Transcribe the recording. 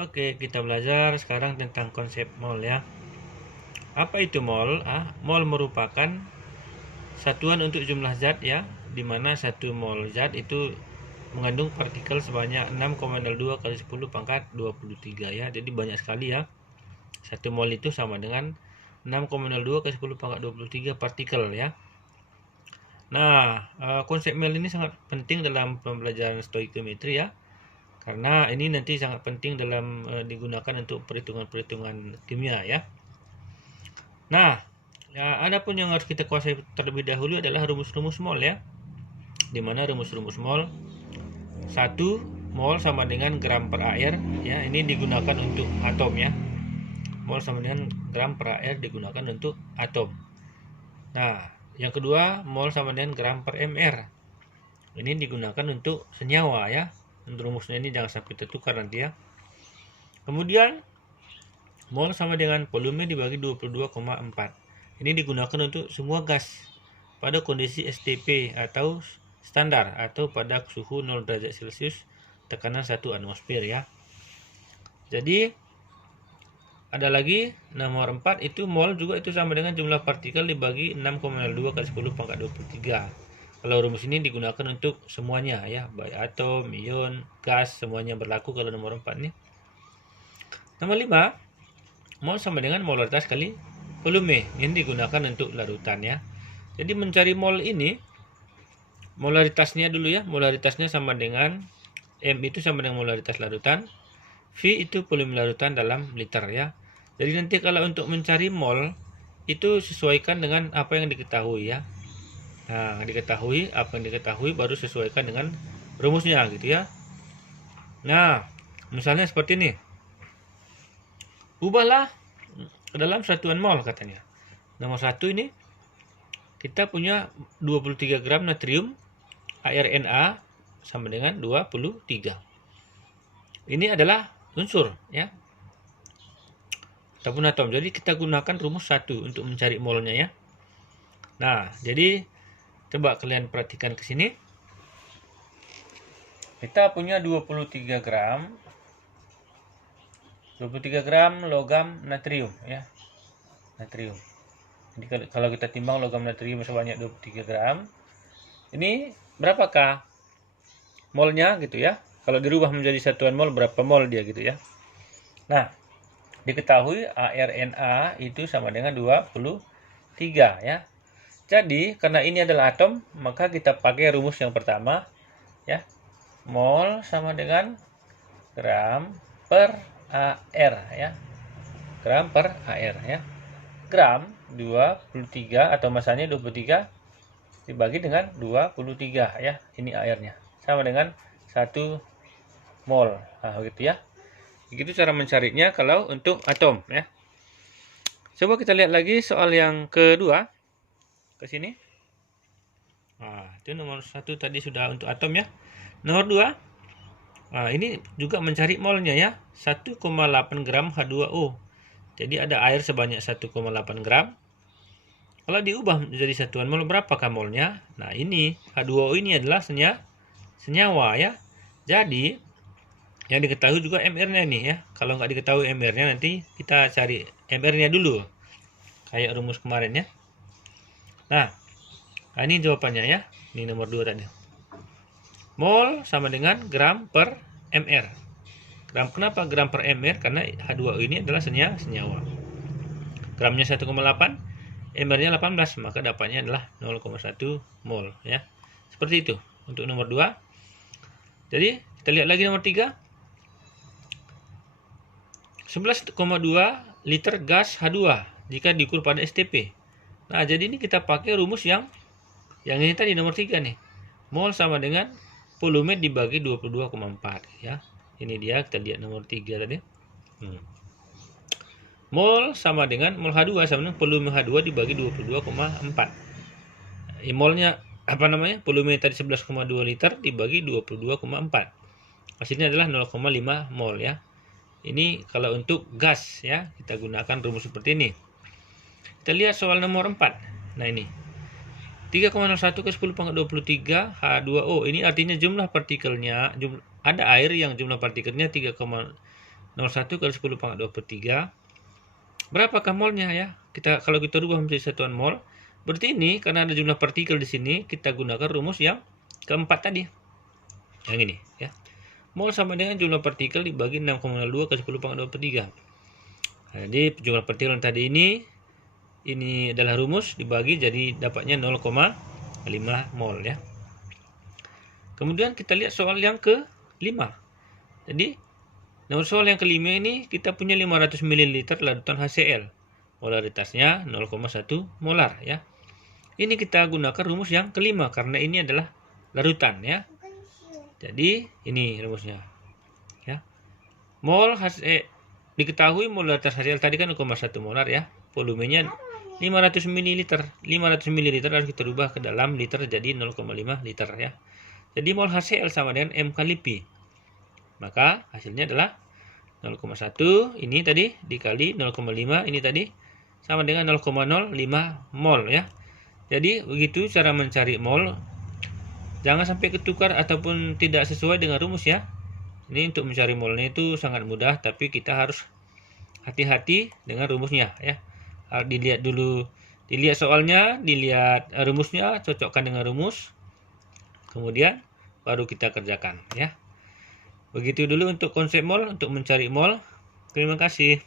Oke, kita belajar sekarang tentang konsep mol ya. Apa itu mol? Mol merupakan satuan untuk jumlah zat ya, di mana 1 mol zat itu mengandung partikel sebanyak 6,02 kali 10 pangkat 23 ya. Jadi banyak sekali ya. 1 mol itu sama dengan 6,02 kali 10 pangkat 23 partikel ya. Nah, konsep mol ini sangat penting dalam pembelajaran stoikiometri ya. Karena ini nanti sangat penting dalam digunakan untuk perhitungan-perhitungan kimia ya. Nah, ada pun yang harus kita kuasai terlebih dahulu adalah rumus-rumus mol ya. Di mana rumus-rumus mol 1 mol sama dengan gram per AR ya. Ini digunakan untuk atom ya. Mol sama dengan gram per AR digunakan untuk atom. Nah, yang kedua mol sama dengan gram per MR. Ini digunakan untuk senyawa ya. Untuk rumusnya ini jangan sampai tertukar nanti ya. Kemudian mol sama dengan volume dibagi 22,4. Ini digunakan untuk semua gas pada kondisi STP atau standar atau pada suhu 0 derajat Celcius tekanan 1 atmosfer ya. Jadi ada lagi nomor 4 itu mol juga itu sama dengan jumlah partikel dibagi 6,02 kali 10 pangkat 23. Kalau rumus ini digunakan untuk semuanya ya, baik atom, ion, gas, semuanya berlaku kalau nomor 4 nih. Nomor 5, mol sama dengan molaritas kali volume. Ini digunakan untuk larutan ya. Jadi mencari mol ini, molaritasnya dulu ya. Molaritasnya sama dengan M itu sama dengan molaritas larutan. V itu volume larutan dalam liter ya. Jadi nanti kalau untuk mencari mol itu sesuaikan dengan apa yang diketahui ya. Nah, apa yang diketahui baru sesuaikan dengan rumusnya gitu ya. Nah, misalnya seperti ini. Ubahlah ke dalam satuan mol katanya. Nomor 1 ini kita punya 23 gram natrium ArNa sama dengan 23. Ini adalah unsur ya. Ataupun atom. Jadi kita gunakan rumus 1 untuk mencari molnya ya. Nah, jadi coba kalian perhatikan ke sini. Kita punya 23 gram logam natrium ya. Natrium. Jadi kalau kita timbang logam natrium sebanyak 23 gram, ini berapakah molnya gitu ya? Kalau dirubah menjadi satuan mol, berapa mol dia gitu ya? Nah, diketahui ArNa itu sama dengan 23 ya. Jadi karena ini adalah atom, maka kita pakai rumus yang pertama ya. Mol sama dengan gram per AR ya. Gram per AR ya. Gram 23 atau masanya 23 dibagi dengan 23 ya. Ini airnya. Sama dengan 1 mol. Nah, gitu ya. Begitu cara mencarinya kalau untuk atom ya. Coba kita lihat lagi soal yang kedua. Ke sini. Nah, itu nomor 1 tadi sudah untuk atom ya. Nomor 2. Nah, ini juga mencari molnya ya. 1,8 gram H2O. Jadi ada air sebanyak 1,8 gram. Kalau diubah menjadi satuan mol, berapakah molnya? Nah, ini H2O ini adalah senyawa ya. Jadi yang diketahui juga MR-nya nih ya. Kalau nggak diketahui MR-nya, nanti kita cari MR-nya dulu. Kayak rumus kemarin ya. Nah, ini jawabannya ya. Ini nomor 2 tadi. Mol sama dengan gram per MR. Kenapa gram per MR? Karena H2O ini adalah senyawa. Gramnya 1,8, MR-nya 18, maka dapatnya adalah 0,1 mol ya. Seperti itu untuk nomor 2. Jadi, kita lihat lagi nomor 3. 11,2 liter gas H2 jika diukur pada STP. Nah, jadi ini kita pakai rumus yang ini tadi nomor 3 nih. Mol sama dengan volume dibagi 22,4 ya. Ini dia, kita lihat nomor 3 tadi. Mol sama dengan mol H2 sama dengan volume H2 dibagi 22,4. Molnya apa namanya? Volume tadi 11,2 liter dibagi 22,4. Hasilnya adalah 0,5 mol ya. Ini kalau untuk gas ya, kita gunakan rumus seperti ini. Kita lihat soal nomor 4. Nah, ini 3,01 ke 10 pangkat 23 H2O. Ini artinya jumlah partikelnya, ada air yang jumlah partikelnya 3,01 01 kali 10 pangkat 2/3. Berapakah molnya ya? Kalau kita rubah menjadi satuan mol, berarti ini karena ada jumlah partikel di sini, kita gunakan rumus yang keempat tadi. Yang ini ya. Mol sama dengan jumlah partikel dibagi 6,02 kali 10 pangkat 2/3. Nah, jadi jumlah partikel yang tadi ini adalah rumus dibagi jadi dapatnya 0,5 mol ya. Kemudian kita lihat soal yang ke-5. Jadi soal yang ke-5 ini kita punya 500 ml larutan HCl. Molaritasnya 0,1 molar ya. Ini kita gunakan rumus yang ke-5 karena ini adalah larutan ya. Jadi ini rumusnya. Ya. Mol HCl diketahui molaritas HCl tadi kan 0,1 molar ya. Volumenya 500 ml. 500 ml harus kita rubah ke dalam liter jadi 0,5 liter ya. Jadi mol HCl sama dengan M kali Pi. Maka hasilnya adalah 0,1 ini tadi dikali 0,5 ini tadi sama dengan 0,05 mol ya. Jadi begitu cara mencari mol. Jangan sampai ketukar ataupun tidak sesuai dengan rumus ya. Ini untuk mencari molnya itu sangat mudah, tapi kita harus hati-hati dengan rumusnya ya. Harus dilihat dulu, dilihat soalnya, dilihat rumusnya, cocokkan dengan rumus. Kemudian baru kita kerjakan ya. Begitu dulu untuk konsep mol, untuk mencari mol. Terima kasih.